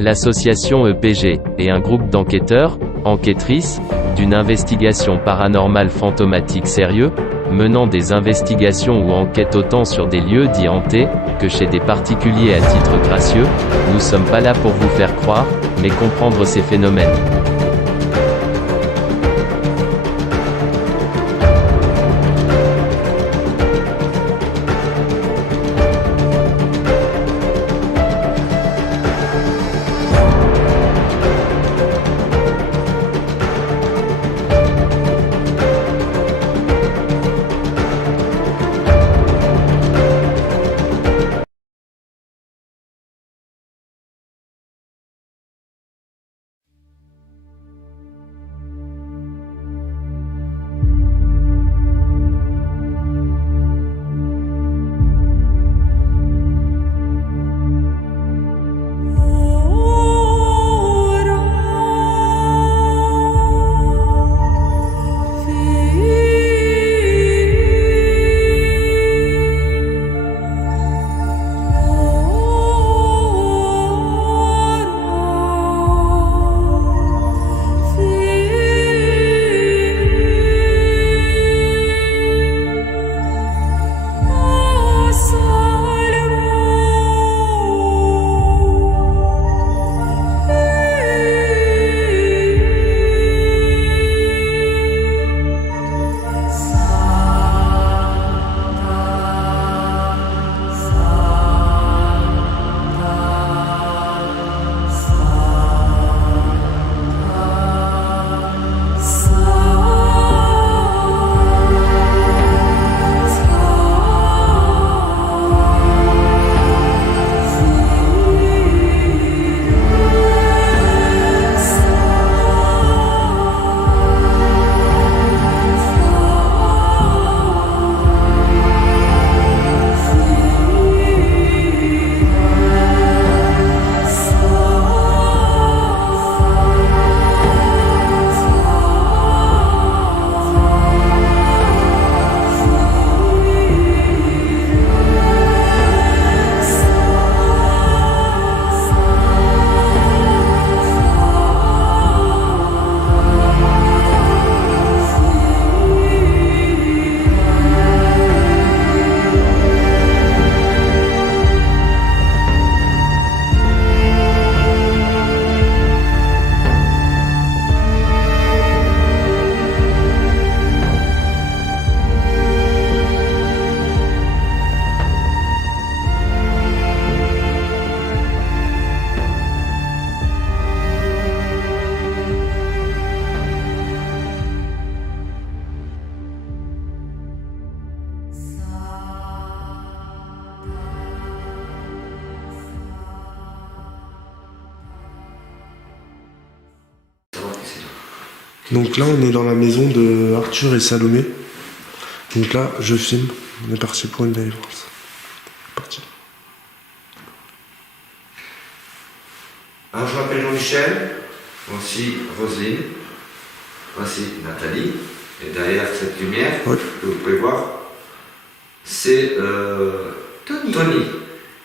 L'association EPG est un groupe d'enquêteurs, enquêtrices, d'une investigation paranormale fantomatique sérieux, menant des investigations ou enquêtes autant sur des lieux dits hantés, que chez des particuliers à titre gracieux. Nous sommes pas là pour vous faire croire, mais comprendre ces phénomènes. Donc là, on est dans la maison de Arthur et Salomé. Donc là, je filme. On est parti pour une délivrance. Parti. Alors, je m'appelle Jean-Michel, voici Roselyne, voici Nathalie, et derrière cette lumière, oui, que vous pouvez voir, c'est Tony.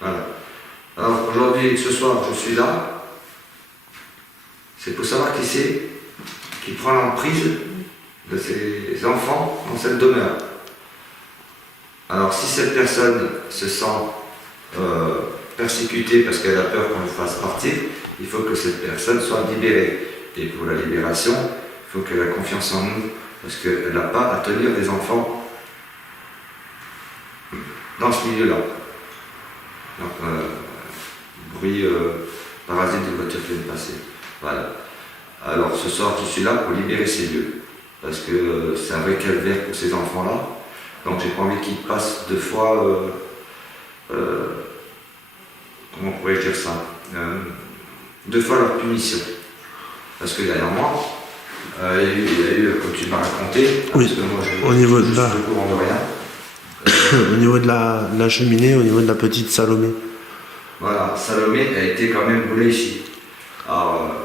Voilà. Alors aujourd'hui, ce soir, je suis là. C'est pour savoir qui c'est qui prend l'emprise de ses enfants dans cette demeure. Alors si cette personne se sent persécutée parce qu'elle a peur qu'on le fasse partir, il faut que cette personne soit libérée. Et pour la libération, il faut qu'elle ait confiance en nous, parce qu'elle n'a pas à tenir des enfants dans ce milieu-là. Donc, bruit parasite de voiture qui vient de passer. Voilà. Alors ce soir, je suis là pour libérer ces lieux, parce que c'est un vrai calvaire pour ces enfants-là. Donc j'ai pas envie qu'ils passent deux fois, comment pourrais-je dire ça, deux fois leur punition. Parce que derrière moi, il y a eu, comme tu m'as raconté, oui, parce que moi je au niveau de suis la... au courant de rien. au niveau de la cheminée, au niveau de la petite Salomé. Voilà, Salomé a été quand même brûlée ici. Alors,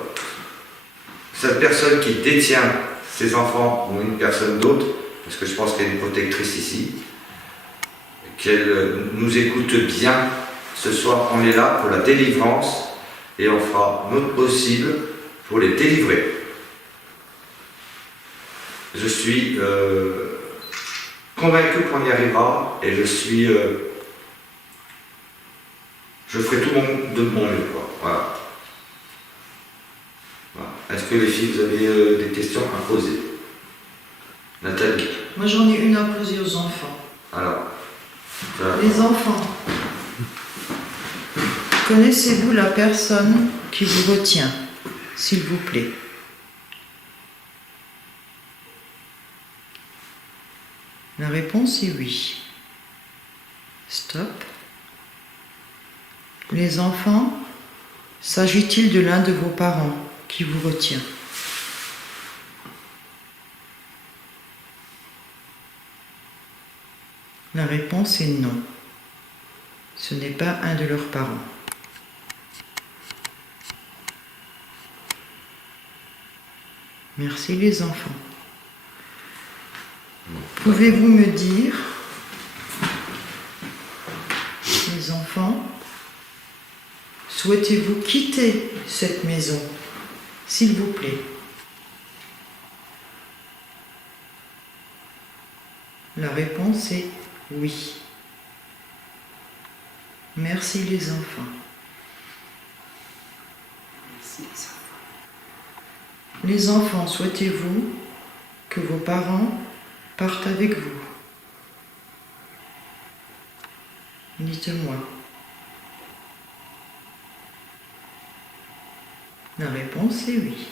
cette personne qui détient ses enfants ou une personne d'autre, parce que je pense qu'il y a une protectrice ici, qu'elle nous écoute bien. Ce soir, on est là pour la délivrance et on fera notre possible pour les délivrer. Je suis convaincu qu'on y arrivera et je ferai tout de mon mieux. Voilà. Voilà. Est-ce que les filles, vous avez des questions à poser? Nathalie? Moi j'en ai une à poser aux enfants. Alors, les enfants, connaissez-vous la personne qui vous retient, s'il vous plaît? La réponse est oui. Stop. Les enfants, s'agit-il de l'un de vos parents qui vous retient? La réponse est non. Ce n'est pas un de leurs parents. Merci les enfants. Pouvez-vous me dire, les enfants, souhaitez-vous quitter cette maison, s'il vous plaît? La réponse est oui. Merci les enfants. Les enfants, souhaitez-vous que vos parents partent avec vous? Dites-moi. La réponse est oui.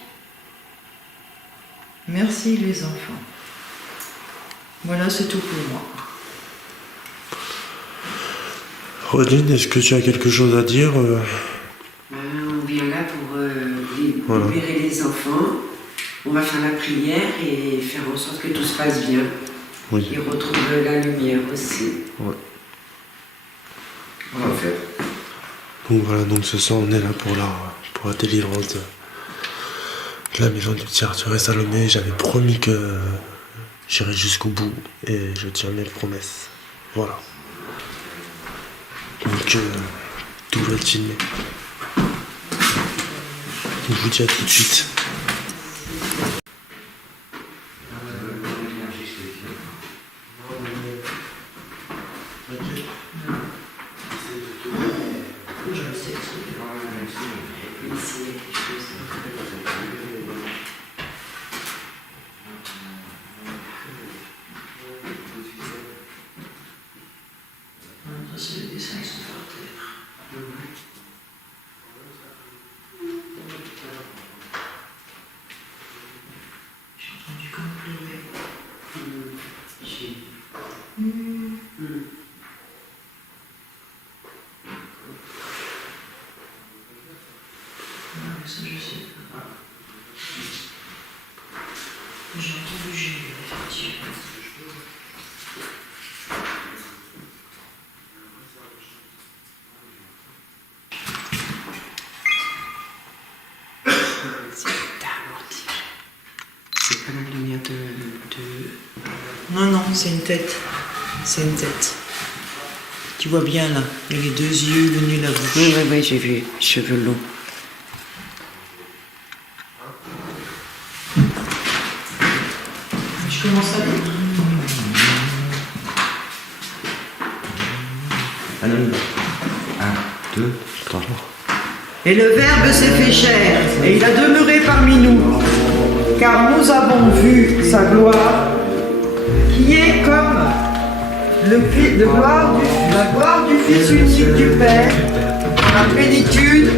Merci les enfants. Voilà, c'est tout pour moi. Rodine, est-ce que tu as quelque chose à dire On vient là pour libérer les enfants. On va faire la prière et faire en sorte que tout se passe bien. Oui. Ils retrouvent la lumière aussi. Ouais. on va faire. Donc voilà, donc ce soir on est là pour la délivrance de la maison du petit Arthur et Salomé. J'avais promis que j'irai jusqu'au bout et je tiens mes promesses. Voilà. Donc tout va être filmé. Donc je vous dis à tout de suite. Ça, je sais pas. J'ai entendu Julie, effectivement. C'est pas la lumière de... Non, non, c'est une tête. C'est une tête. Tu vois bien là, il y a les deux yeux, le nez, la bouche. Oui, j'ai vu. Cheveux longs. Je commence à lire. Allez, 1, 2, 3. Et le Verbe s'est fait chair, et il a demeuré parmi nous, car nous avons vu sa gloire, qui est comme la gloire du Fils unique du Père, la plénitude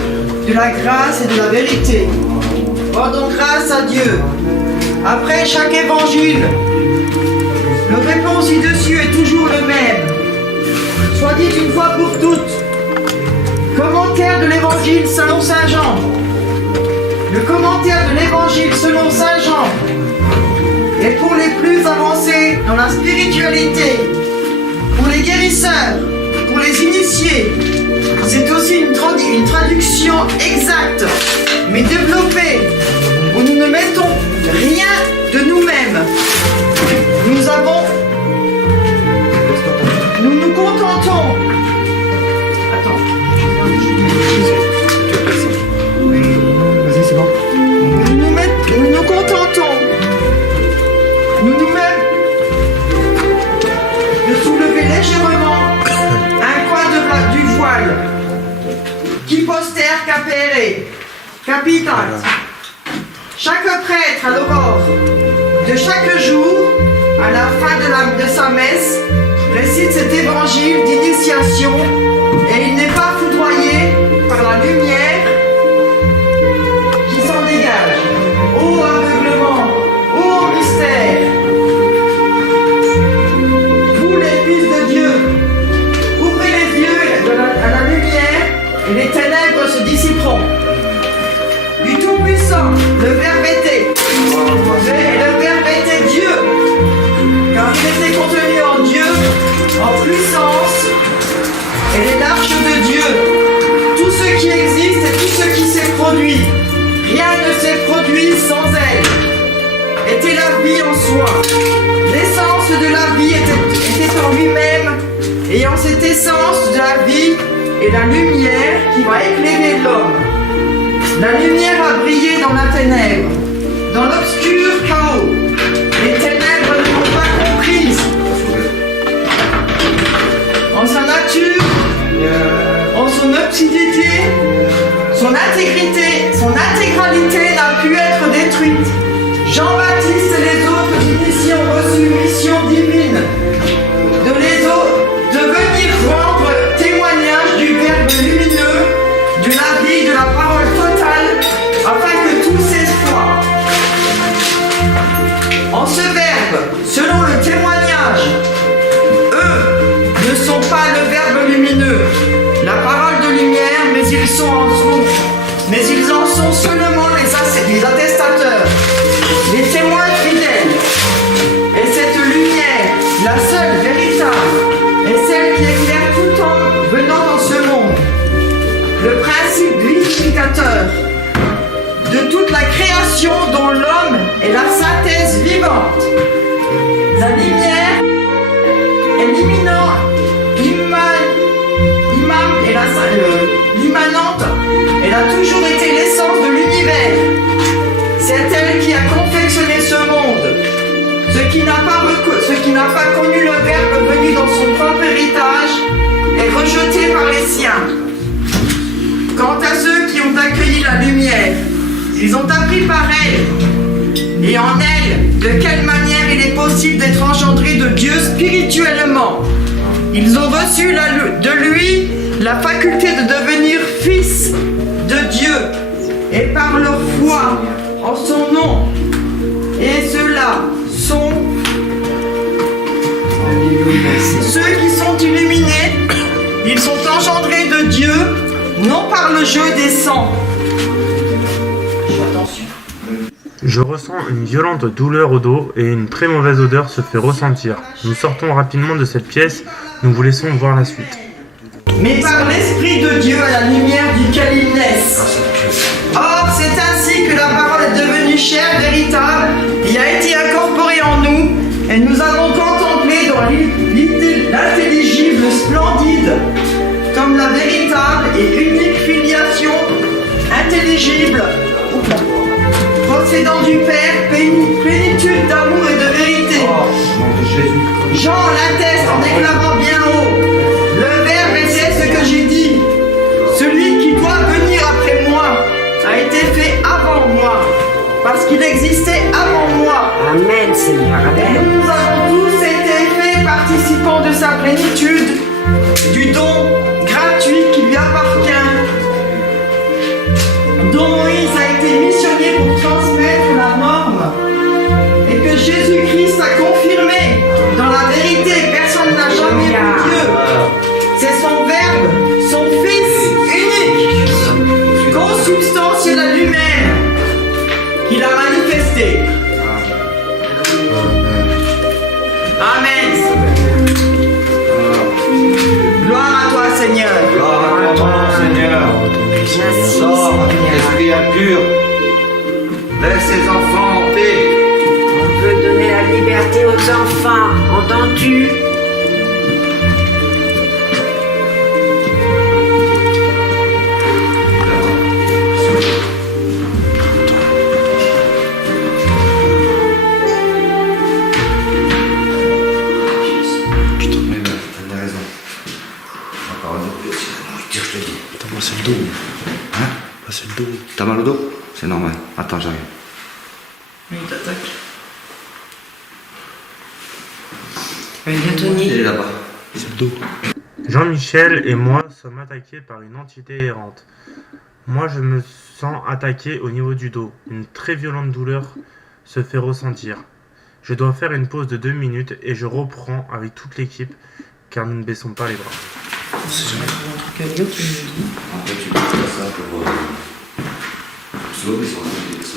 de la grâce et de la vérité. Rendons grâce à Dieu. Après chaque évangile, le réponse ci-dessus est toujours le même. Soit dit une fois pour toutes. Commentaire de l'évangile selon saint Jean. Le commentaire de l'évangile selon saint Jean est pour les plus avancés dans la spiritualité, pour les guérisseurs, pour les initiés. C'est aussi une traduction exacte, mais développée, où nous ne mettons rien de nous-mêmes. Nous nous contentons. Attends, je vais Capitate. Chaque prêtre à l'aurore de chaque jour, à la fin de sa messe, récite cet évangile d'initiation et il n'est pas foudroyé par la lumière qui s'en dégage. Ô aveuglement, ô mystère! Vous les fils de Dieu, ouvrez les yeux à la lumière et les ténèbres se dissiperont. Du Tout-Puissant, le Verbe était, et le Verbe était Dieu, car il était contenu en Dieu, en puissance, et les l'arche de Dieu. Tout ce qui existe et tout ce qui s'est produit, rien ne s'est produit sans elle. Était la vie en soi. L'essence de la vie était en lui-même, ayant cette essence de la vie et la lumière qui va éclairer l'homme. La lumière a brillé dans la ténèbre, dans l'obscur chaos. Les ténèbres ne l'ont pas comprise. En sa nature, en son obscurité, son intégralité n'a pu être détruite. Jean-Baptiste et les autres initiés ont reçu une mission divine de venir rendre témoignage du Verbe lumineux, de la vie, de la parole totale, afin que tous aient foi. En ce Verbe, selon le témoignage, eux ne sont pas le Verbe lumineux, la parole de lumière, mais ils en sont seulement les attestateurs, les témoins fidèles. Et cette lumière, la seule véritable, est celle qui éclaire tout en venant dans ce monde. Le principe vivificateur de toute la création dont l'homme est la synthèse vivante. La lumière est l'immanente, elle a toujours été l'essence de l'univers. C'est elle qui a confectionné ce monde. Ce qui n'a pas connu le Verbe venu dans son propre héritage est rejeté par les siens. Quant à ceux qui ont accueilli la lumière, ils ont appris par elle, et en elle, de quelle manière il est possible d'être engendré de Dieu spirituellement. Ils ont reçu de lui la faculté de devenir fils de Dieu, et par leur foi en son nom. Et ceux-là sont ceux qui sont illuminés. Ils sont engendrés de Dieu, non par le jeu des sangs. Attention. Je ressens une violente douleur au dos et une très mauvaise odeur se fait ressentir. Nous sortons rapidement de cette pièce, nous vous laissons voir la suite. Mais par l'Esprit de Dieu à la lumière duquel il naissent. Or, c'est ainsi que la parole est devenue chair véritable et a été incorporée en nous, et nous avons contemplé dans l'intelligible splendide, comme la véritable et unique filiation intelligible, procédant du Père, plénitude d'amour et de vérité. Jean l'atteste en déclarant bien haut: le Verbe était ce que j'ai dit. Celui qui doit venir après moi a été fait avant moi, parce qu'il existait avant moi. Amen, Seigneur, amen. Nous avons tous été faits participants de sa plénitude, du don gratuit qui lui appartient, dont Moïse a été missionné pour transmettre la norme, et que Jésus-Christ a confirmé dans la vérité. Personne n'a jamais vu Dieu. C'est son Verbe, son Fils unique, consubstantiel à lui-même, qu'il a manifesté. Amen. Gloire à toi, Seigneur. Gloire à toi, Seigneur. Merci, Sors, Seigneur. esprit impur. Laisse ces enfants en paix. On veut donner la liberté aux enfants, entends-tu? T'as raison. La parole de Dieu, c'est la nourriture, je te dis. Attends, moi c'est le dos. Hein? c'est le dos. T'as mal au dos? C'est normal. Attends, j'arrive. Il t'attaque. Viens, Tony. Il est là-bas. C'est le dos. Jean-Michel et moi sommes attaqués par une entité errante. Moi, je me sens attaqué au niveau du dos. Une très violente douleur se fait ressentir. Je dois faire une pause de 2 minutes et je reprends avec toute l'équipe car nous ne baissons pas les bras. En fait, tu peux faire ça pour sauver son fils.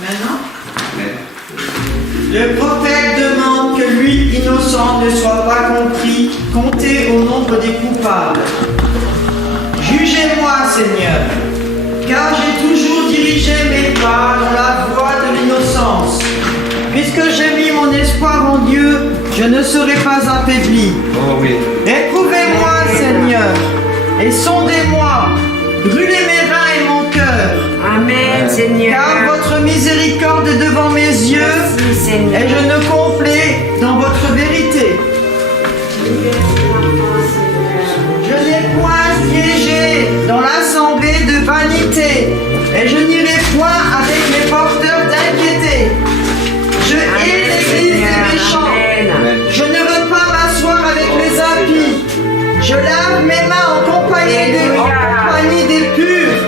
Maintenant, Mais le prophète demande que lui, innocent, ne soit pas compté au nombre des coupables. Jugez-moi, Seigneur, car j'ai toujours dirigé mes pas dans la voie de l'innocence. Puisque j'ai mis mon espoir en Dieu, je ne serai pas affaibli. oh oui. Éprouvez-moi, Seigneur, et sondez-moi, brûlez mes reins et mon cœur. Amen, Seigneur. Car votre miséricorde est devant mes yeux, Merci, Seigneur. et je ne complais dans votre vérité. Je n'ai point siégé dans l'assemblée de vanité, et je n'irai point avec les porteurs d'inquiété. Je hais l'église des méchants. Amen. Je ne veux pas m'asseoir avec les impies. Je lave mes mains en compagnie des purs.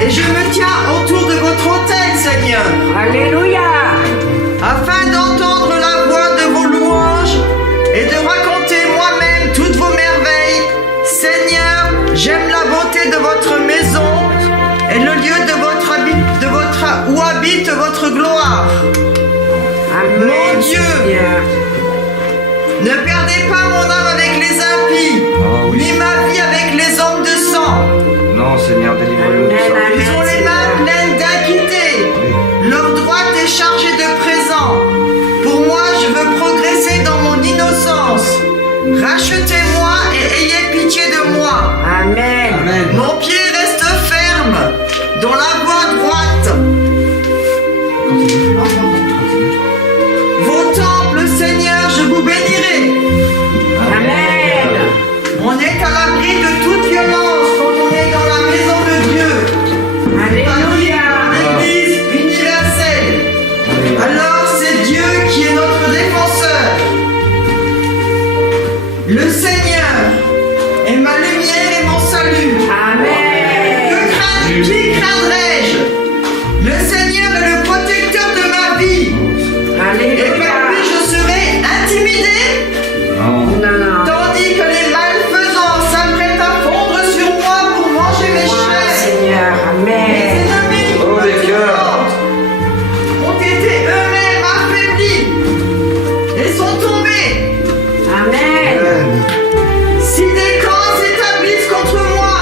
Et je me tiens autour de votre autel, Seigneur, Alléluia. afin d'entendre la voix de vos louanges et de raconter moi-même toutes vos merveilles. Seigneur, j'aime la beauté de votre maison et le lieu où habite votre gloire. Amen, Mon Dieu. Seigneur. Ne perdez pas mon âme avec les impies, Ah oui. ni ma vie avec les hommes de sang. Non, Seigneur, délivre-nous de ça. Amen. Ils ont les mains pleines d'iniquité. Leur droite est chargée de présent. Pour moi, je veux progresser dans mon innocence. Rachetez-moi et ayez pitié de moi. Amen. Amen. Mon pied reste ferme dans la voie droite. Vos temples, Seigneur, je vous bénirai. Amen. On est à l'abri de toute violence quand on est dans la maison de Dieu. Alléluia. L'Église universelle. Alors c'est Dieu qui est notre défenseur. Le Seigneur est ma lumière et mon salut. Amen. Qui craindrais-je? Le Seigneur est le protecteur de ma vie. Et par lui Alléluia. je serai intimidé, Non. Non, non. tandis que les malfaisants s'apprêtent à fondre sur moi pour manger mes Moi, chairs. Seigneur. Mes Amen. ennemis Oh, les cœurs. ont été eux-mêmes affaiblis et sont tombés. Amen. Si des camps s'établissent contre moi,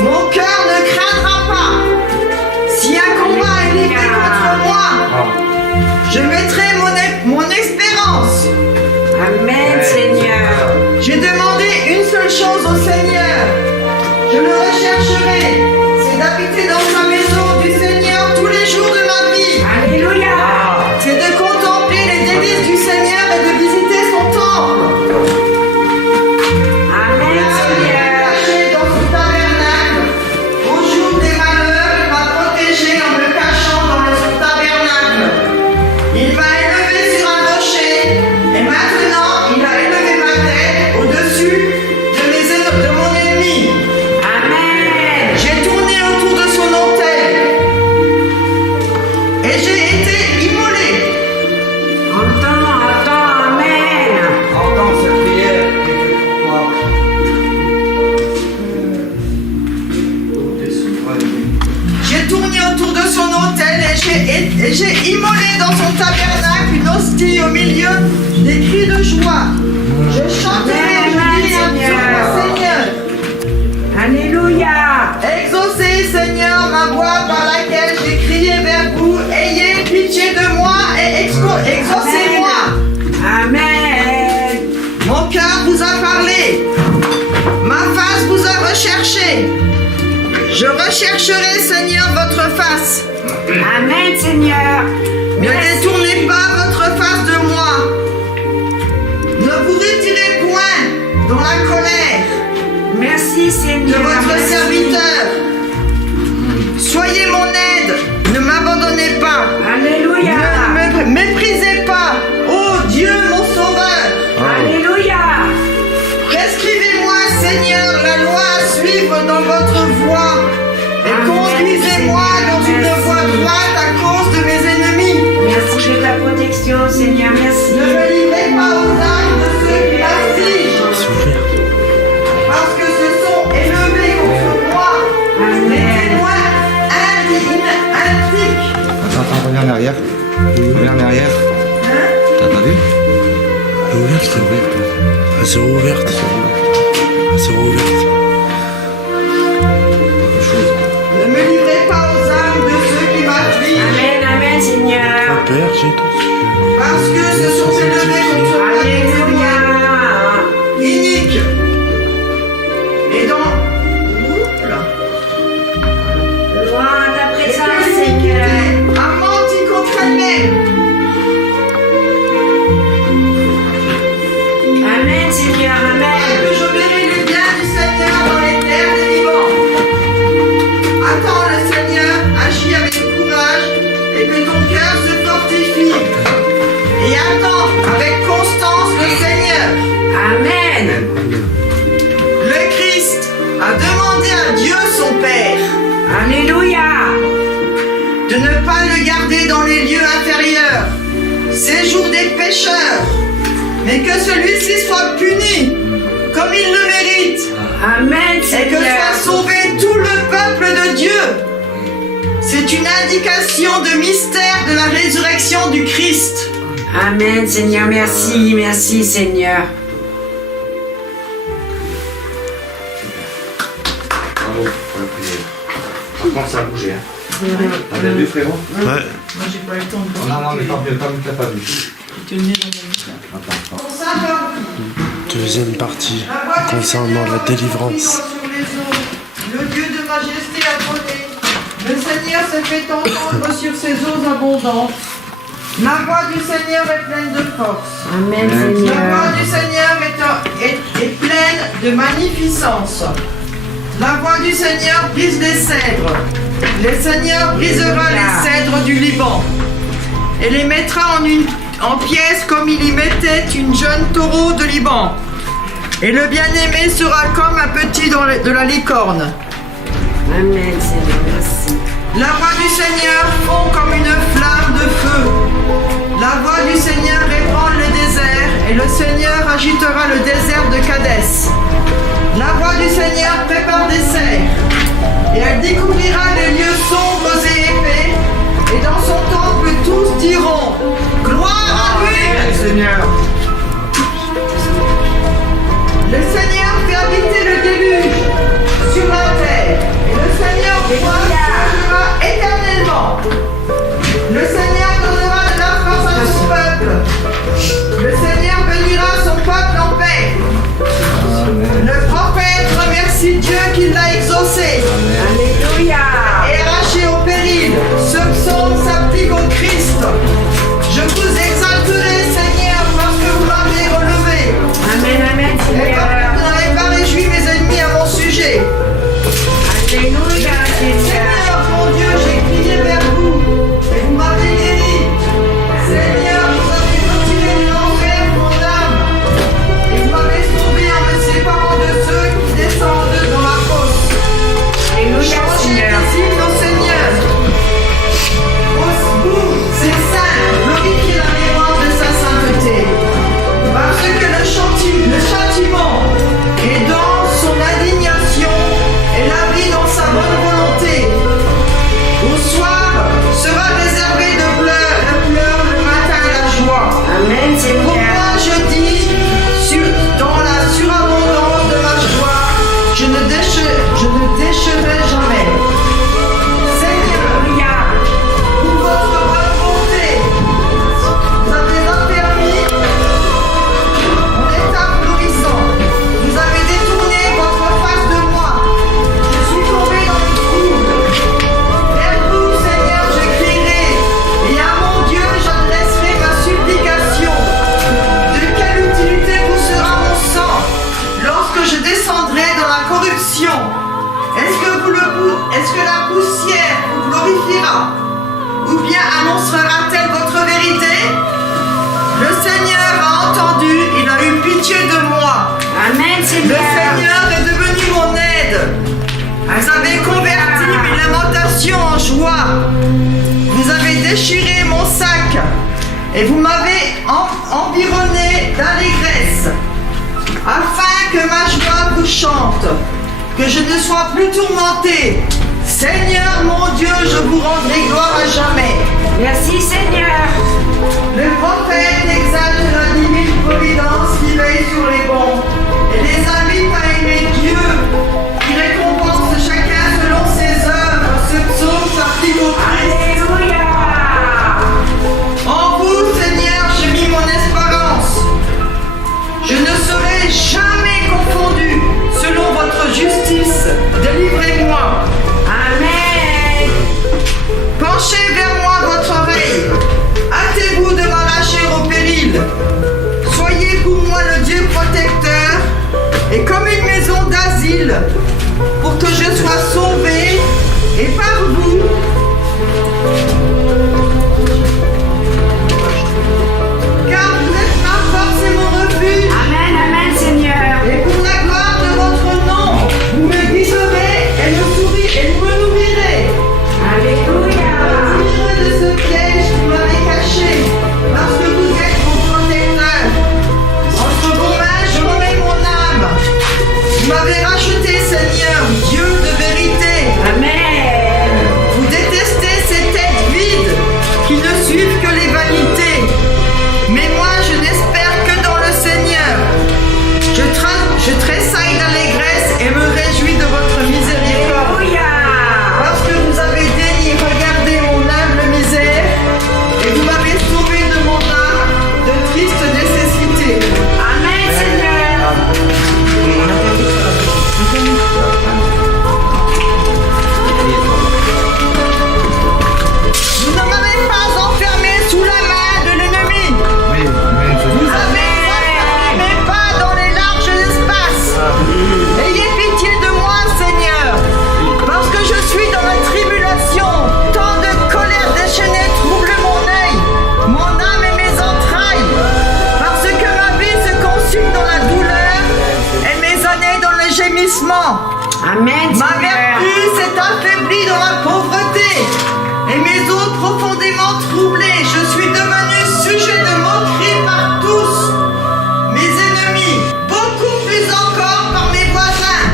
mon cœur ne craindra pas. Si un combat est livré contre moi, Ah. je mettrai mon espérance. Amen, Seigneur. J'ai demandé une seule chose au Seigneur. Je le rechercherai. C'est d'habiter dans sa maison du Seigneur tous les jours de ma vie. Alléluia. C'est de contempler les délices du Seigneur et de visiter son temple. Amen, Seigneur. Caché dans son tabernacle. Au jour des malheurs, il m'a protégé en me cachant dans son tabernacle. Il m'a élevé sur un rocher et maintenant il a élevé ma tête au-dessus de mon ennemi. Amen. J'ai tourné autour de son autel et j'ai été immolé. Entends, Amen. Entends cette prière qui est faite pour toi. J'ai tourné autour de son autel et j'ai immolé dans son tabernacle une hostie au milieu des cris de joie. Je chanterai Amen, je dirai Seigneur. Seigneur. Alléluia. Exaucez, Seigneur, ma voix par laquelle j'ai crié vers vous. Ayez pitié de moi et exaucez-moi. Amen. Mon cœur vous a parlé. Ma face vous a recherché. Je rechercherai, Seigneur, votre face. Amen, Seigneur. Ne détournez pas votre face de moi. Ne vous retirez point dans la colère. Merci de Seigneur. votre Merci. serviteur. Soyez mon aide, ne m'abandonnez pas, Alléluia. ne me méprisez pas, ô Dieu mon sauveur. Alléluia. Prescrivez-moi, Seigneur, la loi à suivre dans votre voie et Amen. conduisez-moi dans une voie droite à cause de mes ennemis. Merci de ta protection, Seigneur. Merci. Ne me livrez pas aux armes de ceux qui m'affligent, C'est ouvert. parce que se sont élevés contre moi des Amen. témoins indignes, antiques. Attends, reviens en arrière. Reviens en arrière. T'as pas vu? Elle est ouverte. Elle s'est rouverte. Elle s'est rouverte. Ne me livrez pas aux armes de ceux qui m'affligent, Amen, amen, Seigneur. Père, j'ai tout. parce que se sont élevés contre moi des témoins Alléluia. iniques. Et dans... Oups là. Loin de ta Et présence, que Seigneur. l'iniquité a menti contre elle-même. Amen, Seigneur. Amen. Que je verrai les biens du Seigneur dans les terres des vivants. Attends le Seigneur, agis avec courage et que ton cœur se fortifie. Et attends avec constance le Seigneur. Amen. Le Christ a demandé à Dieu son Père Alléluia. de ne pas le garder dans les lieux inférieurs, séjour des pécheurs, mais que celui-ci soit puni comme il le mérite. Amen, Et que Seigneur. soit sauvé tout le peuple de Dieu. C'est une indication de mystère de la résurrection du Christ. Amen, Seigneur. Merci, merci, Seigneur. Bravo pour la prière. Par contre, ça a bougé. Hein. T'as bien vu, frérot? Ouais. Moi, j'ai pas eu le temps de Non, non, mais tant mieux, t'as pas vu. Pour ça, Deuxième partie la voix du concernant Seigneur la délivrance. sur les eaux. Le Dieu de majesté a trôné. Le Seigneur se fait entendre sur ses eaux abondantes. La voix du Seigneur est pleine de force. Amen, La Seigneur. voix du Seigneur est pleine de magnificence. La voix du Seigneur brise les cèdres. Le Seigneur brisera les cèdres du Liban et les mettra en pièces comme il y mettait une jeune taureau de Liban. Et le bien-aimé sera comme un petit de la licorne. Amen, Seigneur. Merci. La voix du Seigneur fond comme une flamme de feu. La voix du Seigneur ébranle le désert et le Seigneur agitera le désert de Cadès. La voix du Seigneur prépare des serres et elle découvrira les lieux sombres et épais. Et dans son temple tous diront gloire à lui. Seigneur. Le Seigneur fait habiter le déluge sur la terre et le Seigneur jugera éternellement. Le Seigneur donnera de la force à son peuple. Le Seigneur bénira son peuple en paix. Le prophète remercie Dieu qui l'a exaucé Alléluia. et arraché au péril. Ce psaume s'applique au Christ. Je vous exalterai, Seigneur, parce que et vous m'avez environné d'allégresse, afin que ma joie vous chante, que je ne sois plus tourmenté. Seigneur mon Dieu, je vous rendrai gloire à jamais. Merci Seigneur. Le prophète exalte la divine providence qui veille sur les bons et les invite à aimer Dieu, qui récompense chacun selon ses œuvres. Ce psaume s'applique au Christ. Alléluia. En vous, Seigneur, j'ai mis mon espérance. Je ne serai jamais confondu. Selon votre justice, délivrez-moi. Amen. Penchez vers moi votre oreille. Hâtez-vous de m'arracher au péril. Soyez pour moi le Dieu protecteur et comme une maison d'asile pour que je sois sauvé et par vous. Car vous êtes ma force et mon refuge. Amen, amen Seigneur. Et pour la gloire de votre nom, vous me guiderez et vous me nourrirez. Alléluia. Retirez de ce piège que vous m'avez caché, parce que vous êtes mon protecteur. Entre vos mains, je remets mon âme. Vous m'avez racheté, Seigneur, Dieu de vérité. Amen. Vous détestez ces têtes vides qui ne suivent que les vanités. Mais moi, je n'espère que dans le Seigneur. Je tressaille d'allégresse et me réjouis de votre miséricorde. Alléluia. Parce que vous avez daigné regarder mon humble misère et vous m'avez sauvé de mon âme de triste nécessité. Amen Seigneur. Vous ne m'avez pas enfermé sous la main de l'ennemi. Vous avez enfermé mes pas dans les larges espaces. Ayez pitié de moi, Seigneur, parce que je suis dans la tribulation. Tant de colère déchaînée trouble mon œil, mon âme et mes entrailles, parce que ma vie se consume dans la douleur et mes années dans le gémissement. Amen Ma Seigneur. vertu s'est affaiblie dans la pauvreté et mes os profondément troublés. Je suis devenu sujet de moquerie par tous mes ennemis, beaucoup plus encore par mes voisins.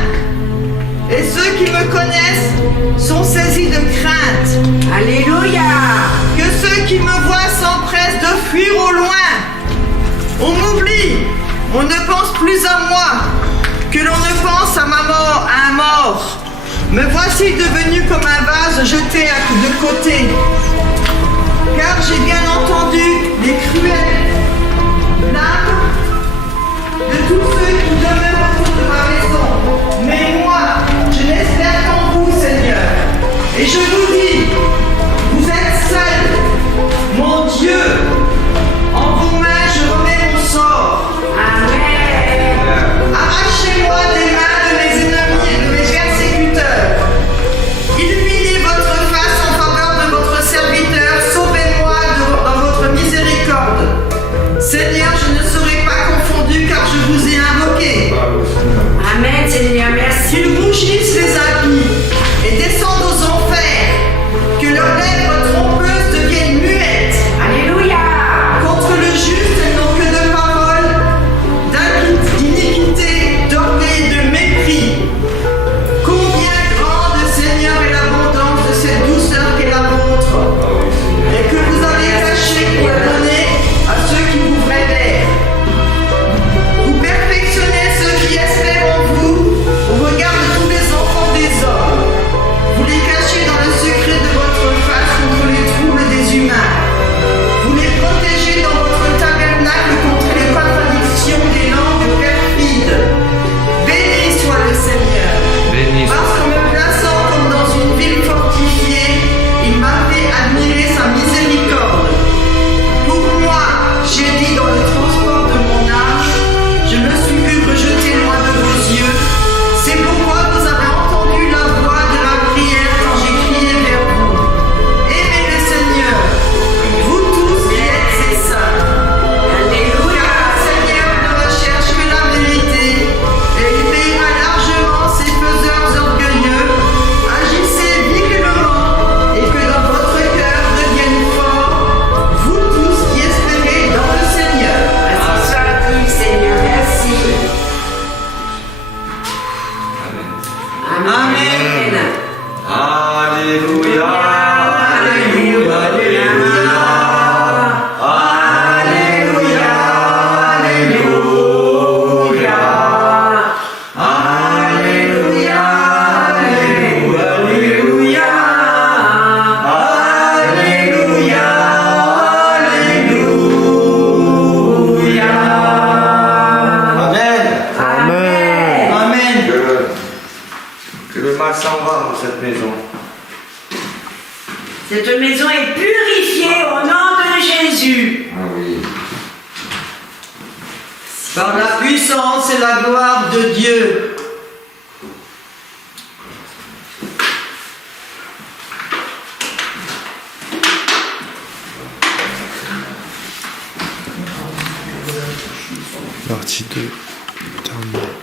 Et ceux qui me connaissent sont saisis de crainte. Alléluia. Que ceux qui me voient s'empressent de fuir au loin. On m'oublie, on ne pense plus à moi, que l'on ne pense à ma mort, à un mort. Me voici devenu comme un vase jeté de côté. Car j'ai bien entendu les cruelles larmes de tous ceux qui demeurent autour de ma maison. Mais moi, je n'espère qu'en vous, Seigneur. Et je vous dis, vous êtes seul, mon Dieu. En vos mains, je remets mon sort. Amen. Arrachez-moi des mains de mes ennemis et de mes persécuteurs. Illuminez votre face en faveur de votre serviteur. Sauvez-moi dans votre miséricorde. Seigneur, je ne serai pas confondu car je vous ai invoqué. Amen Seigneur, merci. Qu'ils rougissent les impies et descendent aux enfers. elle s'en va, cette maison. Cette maison est purifiée au nom de Jésus. Ah oui. Par la puissance et la gloire de Dieu. Partie 2, terminée.